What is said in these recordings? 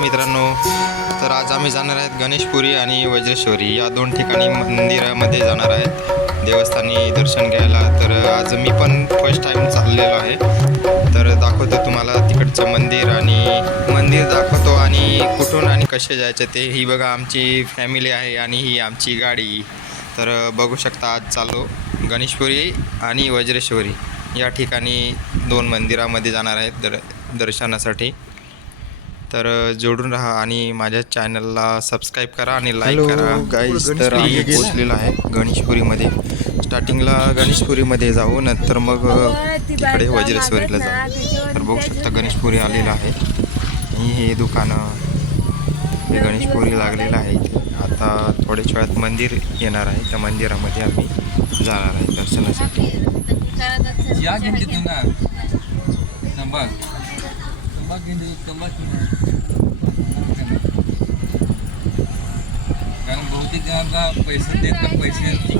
मित्रांनो, तर आज आम्ही जाणार आहेत गणेशपुरी आणि वज्रेश्वरी या दोन ठिकाणी मंदिरामध्ये जाणार आहेत देवस्थानी दर्शन घ्यायला. तर आज मी पण फर्स्ट टाईम चाललेलो आहे. तर दाखवतो तुम्हाला तिकडचं मंदिर दाखवतो आणि कुठून आणि कसे जायचे ते. ही बघा आमची फॅमिली आहे आणि ही आमची गाडी. तर बघू शकता आज चाललो गणेशपुरी आणि वज्रेश्वरी या ठिकाणी दोन मंदिरामध्ये जाणार आहेत दर्शनासाठी. तर जोडून राहा आणि माझ्या चॅनलला सबस्क्राईब करा आणि लाईक करा. गाईज, तर आम्ही पोचलेलो आहे गणेशपुरीमध्ये. स्टार्टिंगला गणेशपुरीमध्ये जाऊ, नंतर मग तिकडे वज्रेश्वरीला जाऊ. तर बघू शकता गणेशपुरी आलेलं आहे आणि हे दुकानं हे गणेशपुरी लागलेलं आहे. आता थोड्याच वेळात मंदिर येणार आहे, त्या मंदिरामध्ये आम्ही जाणार आहे दर्शनासाठी.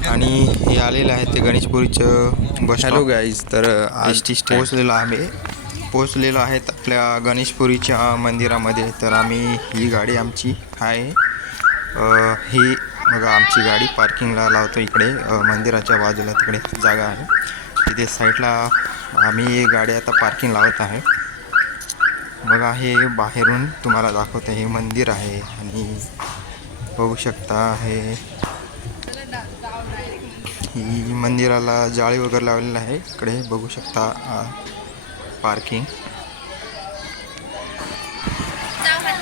आणि हे आलेलं आहे ते गणेशपुरीचं बस. हॅलो गाईज, तर आज पोचलेलो आहेत आपल्या गणेशपुरीच्या मंदिरामध्ये. तर ही गाडी आमची आहे. ही बघा आमची गाडी पार्किंगला लावतो इकडे मंदिराच्या बाजूला. तिकडे जागा आहे, तिथे साईडला आम्ही ही गाडी आता पार्किंग लावत आहे. बघा हे बाहेरून तुम्हाला दाखवतो, हे मंदिर आहे आणि बघू शकता ही मंदिराला जाळी वगैरे लावलेलं आहे. इकडे बघू शकता पार्किंग,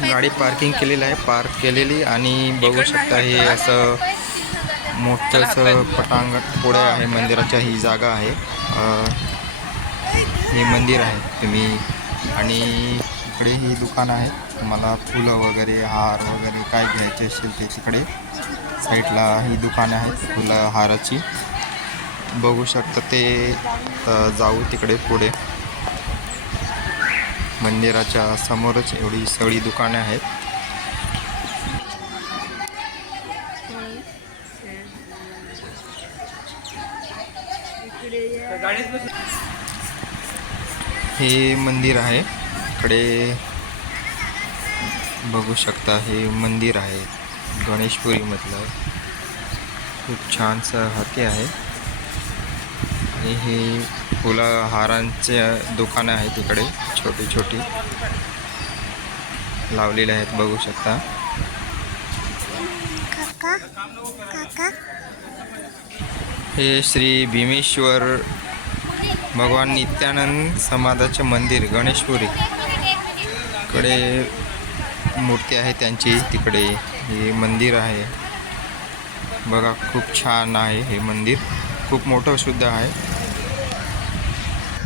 गाडी पार्किंग केलेली आहे, पार्क केलेली. आणि बघू शकता हे असं मोठंसं पटांगण पुढे आहे मंदिराच्या. ही जागा आहे, हे मंदिर आहे तुम्ही. आणि इकडे ही दुकान आहे, तुम्हाला फुलं वगैरे हार वगैरे काय घ्यायचे असेल ते तिकडे साईडला ही दुकानं आहेत फुलं हाराची. बघू शकता ते. जाऊ तिकडे पुढे मंदिराच्या समोरच एवढी सगळी दुकाने आहेत. हे मंदिर आहे, इकडे बघू शकता हे मंदिर आहे गणेशपुरीमधलं. खूप छानसं हाती आहे आणि हे फुलं हारांचे दुकानं आहेत इकडे, छोटी छोटी लावलेले आहेत बघू शकता. हे श्री भीमेश्वर भगवान नित्यानंद समाधाचे मंदिर गणेशपुरी. इकडे मूर्ती आहे त्यांची, तिकडे हे मंदिर आहे बघा. खूप छान आहे हे मंदिर, खूप मोठं सुद्धा आहे.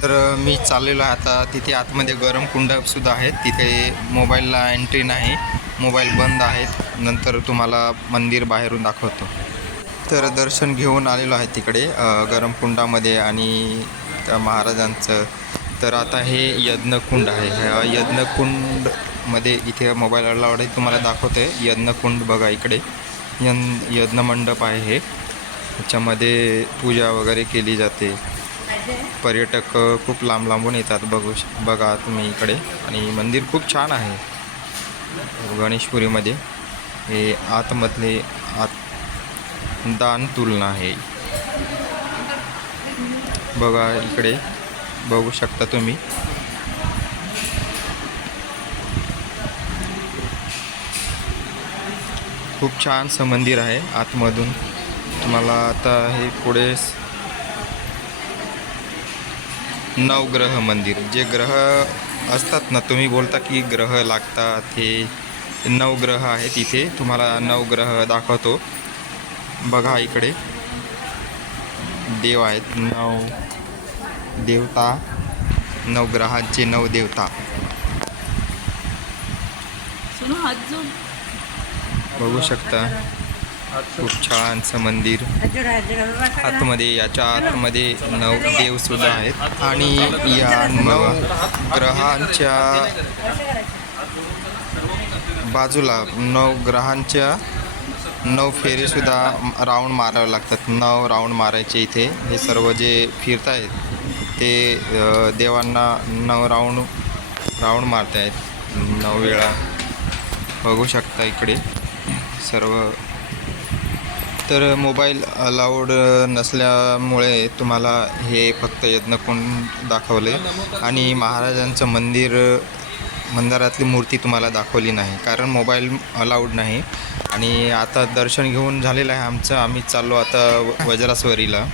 तर मी चाललेलो आहे आता तिथे. आतमध्ये गरम कुंडसुद्धा आहेत, तिथे मोबाईलला एंट्री नाही, मोबाईल बंद आहेत. नंतर तुम्हाला मंदिर बाहेरून दाखवतो. तर दर्शन घेऊन आलेलो आहे तिकडे गरम कुंडामध्ये आणि त्या महाराजांचं. तर आता हे यज्ञकुंड आहे, ह्या यज्ञकुंडमध्ये इथे मोबाईल अलाउड आहे, तुम्हाला दाखवते. यज्ञकुंड बघा इकडे यज्ञ मंडप आहे हे, त्याच्यामध्ये पूजा वगैरे केली जाते. पर्यटक खूप लांबून येतात बघा तुम्ही इकडे. आणि मंदिर खूप छान आहे गणेशपुरीमध्ये. हे आतमधले दान तुलना आहे बघा इकडे, बघू शकता तुम्ही. खूप छानसं मंदिर आहे आतमधून. तुम्हाला आता हे पुढे नवग्रह मंदिर, जे ग्रह असतात ना, तुम्ही बोलता की ग्रह लागतात, हे नवग्रह आहे. तिथे तुम्हाला नवग्रह दाखवतो बघा. इकडे देव आहेत, देवता, नवग्रहांचे देवता बघू शकता. खूप छानसं मंदिर आतमध्ये. याच्या आतमध्ये देव सुद्धा आहेत आणि या नवग्रहांच्या बाजूला नवग्रहांच्या 9 फेरीसुद्धा राऊंड मारावे लागतात. 9 राऊंड मारायचे इथे. हे सर्व जे फिरत आहेत ते देवांना 9 राऊंड मारत आहेत 9 वेळा. बघू शकता इकडे सर्व. तर मोबाईल अलाउड नसल्यामुळे तुम्हाला हे फक्त यज्ञकुंड दाखवले आणि महाराजांचं मंदिरातली मूर्ती तुम्हाला दाखवली नाही, कारण मोबाईल अलाउड नाही. आणि आता दर्शन घेऊन झालेलं आहे आमचं. आम्ही चाललो आता वज्रास्वरीला.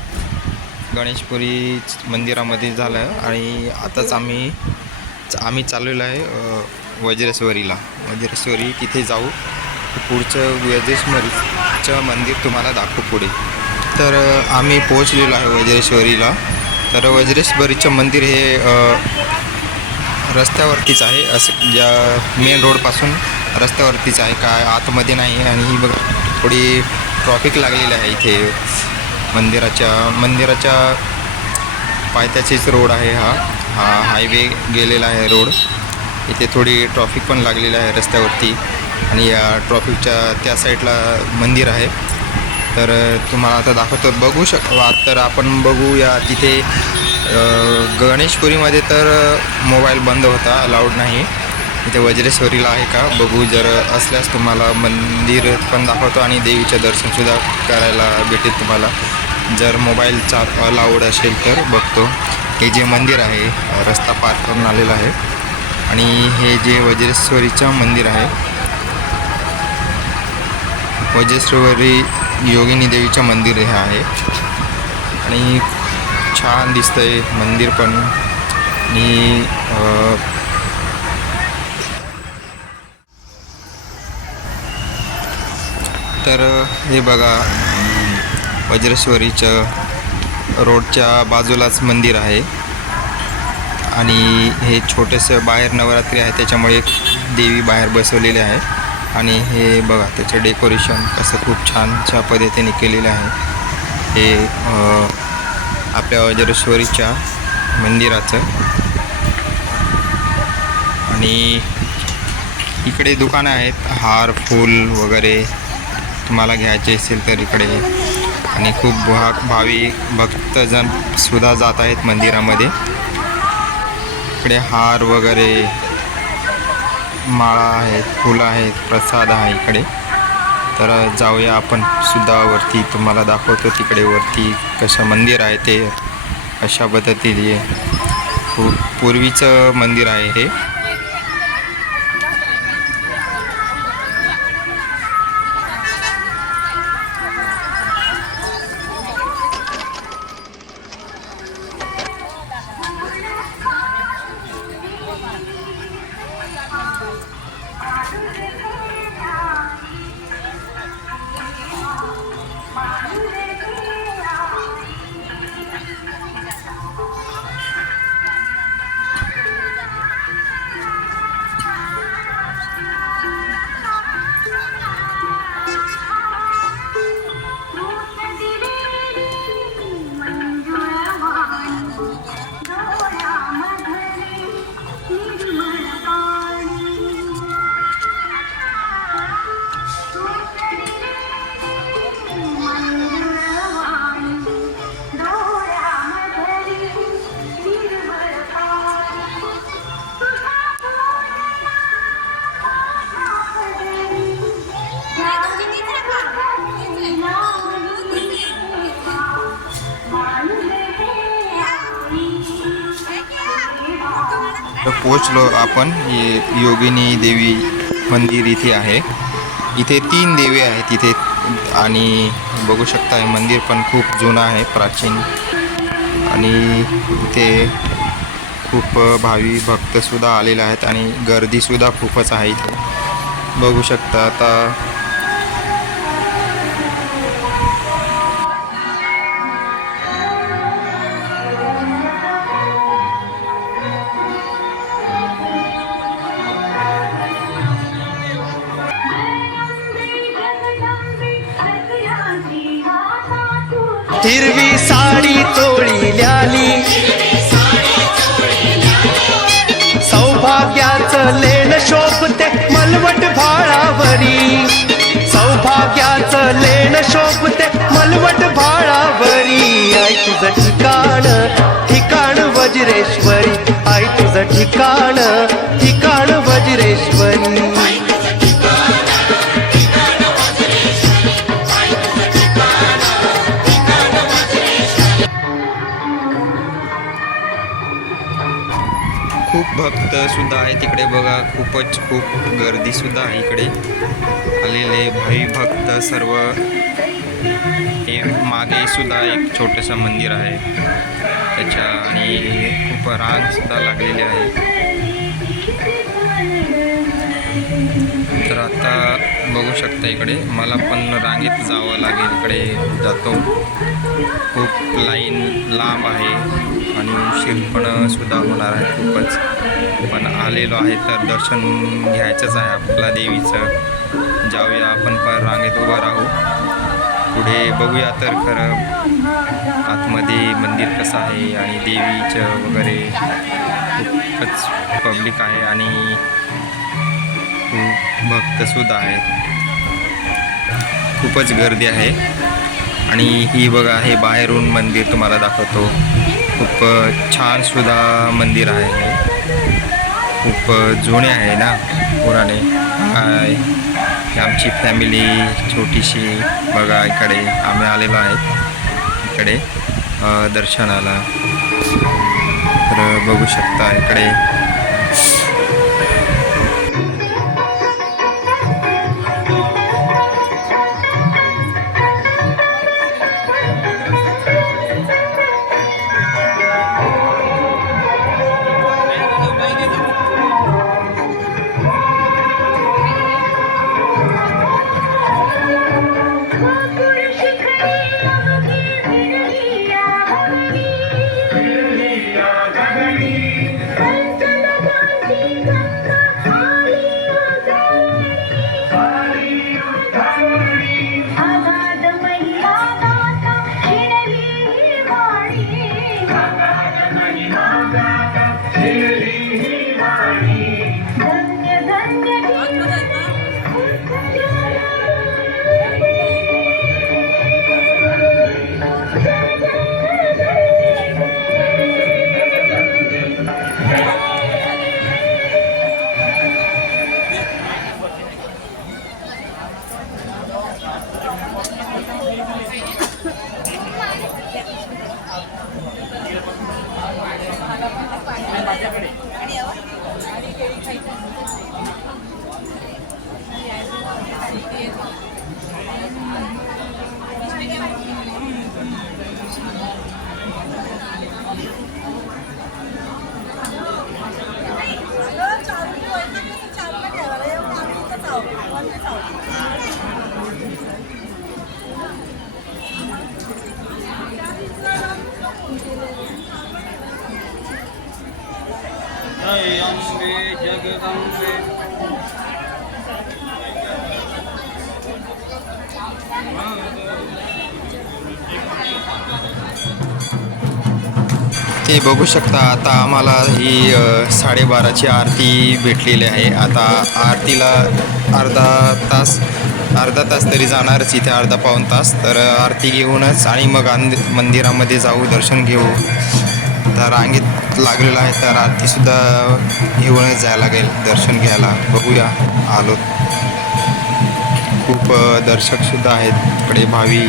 गणेशपुरी मंदिरामध्ये झालं आणि आताच आम्ही चाललेलो आहे वज्रेश्वरीला. वज्रेश्वरी तिथे जाऊ, पुढचं वज्रेश्वरीचं मंदिर तुम्हाला दाखवू पुढे. तर आम्ही पोहोचलेलो आहे वज्रेश्वरीला. तर वज्रेश्वरीचं मंदिर हे रस्त्यावरतीच आहे, असं ज्या मेन रोडपासून रस्त्यावरतीच आहे, काय आतमध्ये नाही. आणि ही बघ थोडी ट्रॉफिक लागलेली आहे इथे. मंदिराच्या पायथ्याचीच रोड आहे हा हायवे गेलेला आहे रोड. इथे थोडी ट्रॉफिक पण लागलेली आहे रस्त्यावरती आणि या ट्रॉफिकच्या त्या साईडला मंदिर आहे. तर तुम्हाला आता दाखवतो, बघू तर आपण बघूया तिथे. गणेशपुरीमध्ये तर मोबाईल बंद होता, अलाउड नाही. इथे वज्रेश्वरीला आहे का बघू, जर असल्यास तुम्हाला मंदिर पण दाखवतो आणि देवीचं दर्शनसुद्धा करायला भेटेल तुम्हाला. जर मोबाईलचा अलाउड असेल तर बघतो. हे जे मंदिर आहे रस्ता पार करून आलेला आहे आणि हे जे वज्रेश्वरीचं मंदिर आहे, वज्रेश्वरी योगिनी देवीचं मंदिर हे आहे. आणि छान दिसतंय मंदिर पण. आणि तर हे बघा वज्रेश्वरीचं रोडच्या बाजूलाच मंदिर आहे आणि हे छोटंसं बाहेर नवरात्री आहे त्याच्यामुळे देवी बाहेर बसवलेली आहे. आणि हे बघा त्याचं डेकोरेशन कसं खूप छानशा पद्धतीने केलेलं आहे. हे आपल्या वज्रेश्वरीच्या मंदिराचं. आणि इकडे दुकानं आहेत, हार फूल वगैरे तुम्हाला घ्यायचे असेल तर इकडे. आणि खूप भाविक भक्तजन सुद्धा जात आहेत मंदिरामध्ये. इकडे हार वगैरे, माळा आहेत, फुलं आहेत, प्रसाद आहे इकडे. तर जाऊया आपण सुद्धा वरती, तुम्हाला दाखवतो तिकडे वरती कसं मंदिर आहे ते. अशा पद्धतीने खूप पूर्वीचं मंदिर आहे हे. पोचलो आपण. योगिनी देवी मंदिर इथे आहे. इथे 3 देवी आहेत इथे. आणि बघू शकता हे मंदिर पण खूप जुनं आहे, प्राचीन. आणि इथे खूप भावी भक्तसुद्धा आलेले आहेत आणि गर्दीसुद्धा खूपच आहे इथे. बघू शकता आता. हिरवी साडी चोळील्याली, सौभाग्याचं लेण शोभते मलवट भाळावरी. सौभाग्याचं लेण शोभते मलवट भाळावरी. आई तुझं ठिकाण ठिकाण वज्रेश्वरी. आई तुझं ठिकाण ठिकाण वज्रेश्वरी. भक्त सुद्धा आहे तिकडे बघा. खूप गर्दी सुद्धा आहे इकडे आलेले भाई भक्त सर्व. हे मागे सुद्धा एक छोटंसं मंदिर आहे त्याच्या आणि खूप रांग सुद्धा लागलेली आहे. तर आता बघू शकता इकडे मला पण रांगेत जावं लागेल. इकडे जातो. खूप लाईन लांब आहे आणि उशीर पण सुद्धा होणार आहे खूपच. पण आलेलो आहे तर दर्शन घ्यायचंच आहे आपल्याला देवीचं. जाऊया आपण पण रांगेत उभं राहू. पुढे बघूया तर खरं आतमध्ये मंदिर कसं आहे आणि देवीचं वगैरे. खूपच पब्लिक आहे आणि खूप भक्तसुद्धा आहेत. खूपच गर्दी आहे. आणि ही बघा हे बाहेरून मंदिर तुम्हाला दाखवतो. खूप छान सुद्धा मंदिर आहे हे. खूप जुने आहे ना पुराणे. ही आमची फॅमिली छोटीशी बघा. इकडे आम्ही आलेलो आहेत इकडे दर्शनाला. तर बघू शकता इकडे जय अम्बे जगदम्बे. ते बघू शकता. आता आम्हाला ही 12:30ची आरती भेटलेली आहे. आता आरतीला अर्धा तास तरी जाणारच इथे. अर्धा पाऊण तास. तर आरती घेऊनच आणि मग मंदिरामध्ये जाऊ, दर्शन घेऊ. तर रांगेत लागलेलं आहे तर आरतीसुद्धा घेऊनच जायला लागेल दर्शन घ्यायला. बघूया आलो. खूप दर्शकसुद्धा आहेत इकडे भावी.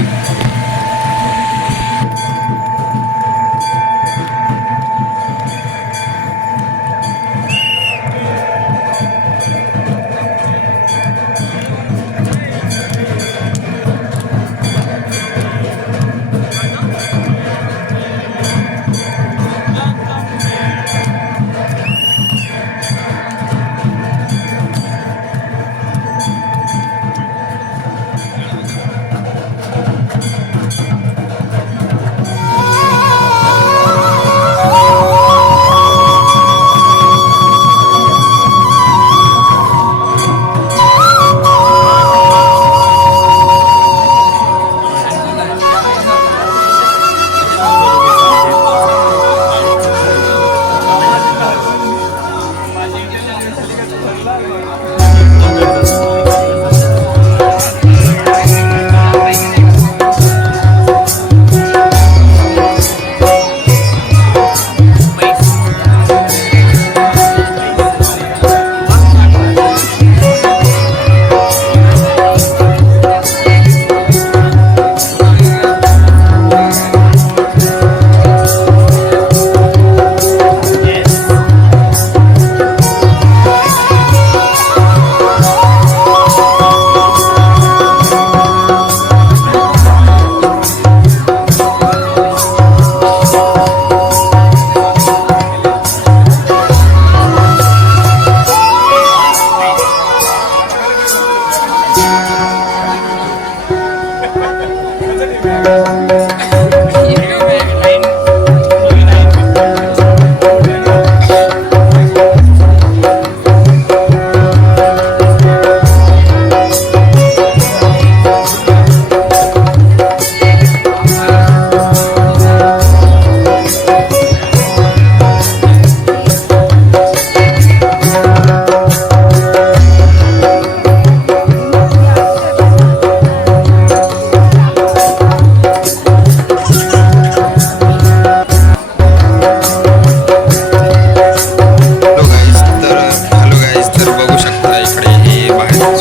हॅलो गाईज, तर बघू शकता इकडे हे बाहेरून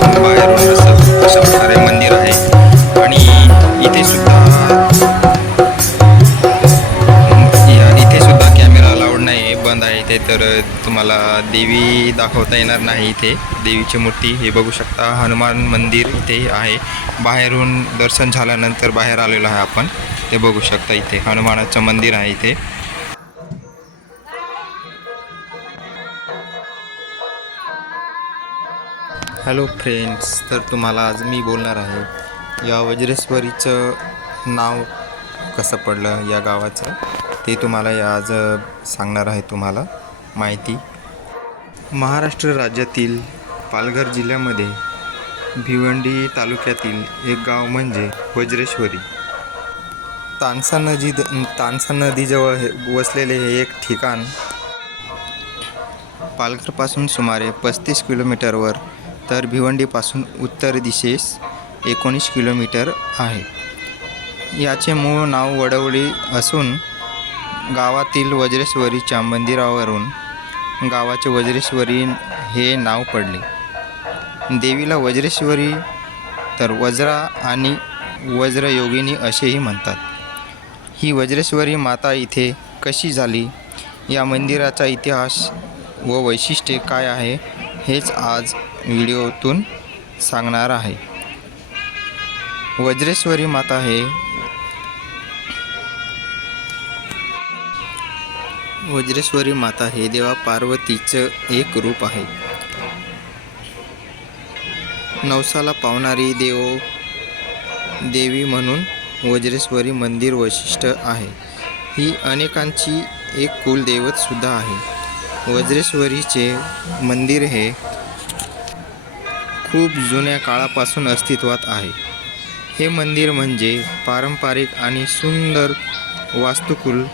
असं अशा प्रकारे मंदिर आहे आणि इथे सुद्धा कॅमेरा अलाउड नाही आहे, बंद आहे इथे. तर तुम्हाला देवी दाखवता येणार नाही इथे, देवीची मूर्ती. हे बघू शकता हनुमान मंदिर इथे आहे. बाहेरून दर्शन झाल्यानंतर बाहेर आलेलो आहे आपण. ते बघू शकता इथे हनुमानाचं मंदिर आहे इथे. हॅलो फ्रेंड्स, तर तुम्हाला आज मी बोलणार आहे या वज्रेश्वरीचं नाव कसं पडलं या गावाचं, ते तुम्हाला आज सांगणार आहे तुम्हाला माहिती. महाराष्ट्र राज्यातील पालघर जिल्ह्यामध्ये भिवंडी तालुक्यातील एक गाव म्हणजे वज्रेश्वरी. तानसा नदीजवळ वसलेले हे एक ठिकाण पालघरपासून सुमारे 35 किलोमीटरवर, तर भिवंडीपासून उत्तर दिशेस 19 किलोमीटर आहे. याचे मूळ नाव वडवळी असून गावातील वज्रेश्वरीच्या मंदिरावरून गावाचे वज्रेश्वरी हे नाव पडले. देवीला वज्रेश्वरी तर वज्रा आणि वज्रयोगिनी असेही म्हणतात. ही वज्रेश्वरी माता इथे कशी झाली, या मंदिराचा इतिहास व वैशिष्ट्ये काय आहे, हेच आज व्हिडिओतून सांगणार आहे. वज्रेश्वरी माता हे देवा पार्वतीचं एक रूप आहे. नवसाला पावणारी देवी म्हणून वज्रेश्वरी मंदिर वैशिष्ट्य आहे. ही अनेकांची एक कुलदैवत सुद्धा आहे. वज्रेश्वरीचे मंदिर हे खूप जुन्या काळापासून अस्तित्वात आहे. हे मंदिर म्हणजे पारंपरिक आणि सुंदर वास्तुकुल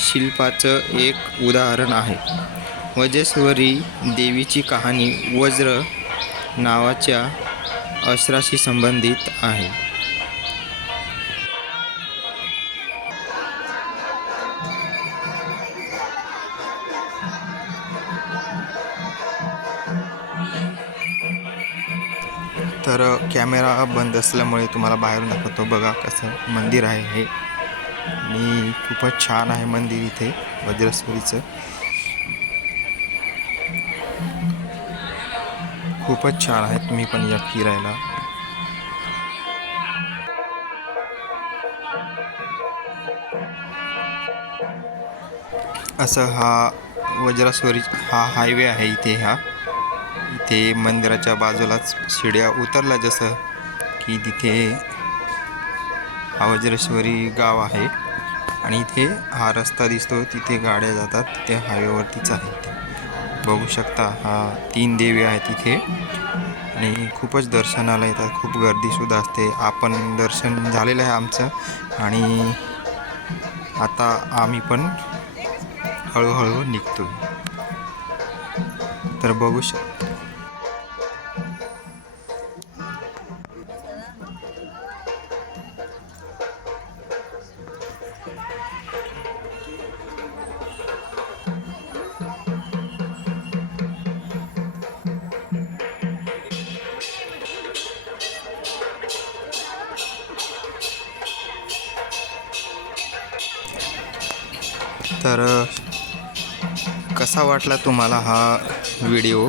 शिल्पाचं एक उदाहरण आहे. वज्रेश्वरी देवीची कहाणी वज्र नावाच्या अस्त्राशी संबंधित आहे. तर कॅमेरा बंद असल्यामुळे तुम्हाला बाहेरून दाखवतो. बघा कसं मंदिर आहे हे, आणि खूपच छान आहे मंदिर इथे वज्रेश्वरीचं. खूपच छान आहे, तुम्ही पण या फिरायला. असं हा वज्रेश्वरी हा हायवे आहे इथे. इथे मंदिराच्या बाजूलाच शिड्या उतरला जसं की तिथे हा वज्रेश्वरी गाव आहे आणि इथे हा रस्ता दिसतो, तिथे गाड्या जातात, तिथे हायवेवरतीच आहे. इथे बघू शकता हा 3 देवी आहेत इथे आणि खूपच दर्शनाला येतात. खूप गर्दीसुद्धा असते. आपण दर्शन झालेलं आहे आमचं आणि आता आम्ही पण हळूहळू निघतो. तर बघू शकता. तर कसा वाटला तुम्हाला हा व्हिडिओ,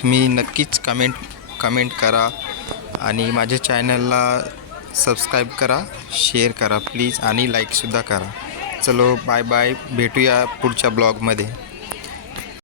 तुम्ही नक्कीच कमेंट करा आणि माझ्या चॅनलला सबस्क्राईब करा, शेअर करा प्लीज आणि लाईकसुद्धा करा. चलो बाय बाय, भेटूया पुढच्या ब्लॉगमध्ये.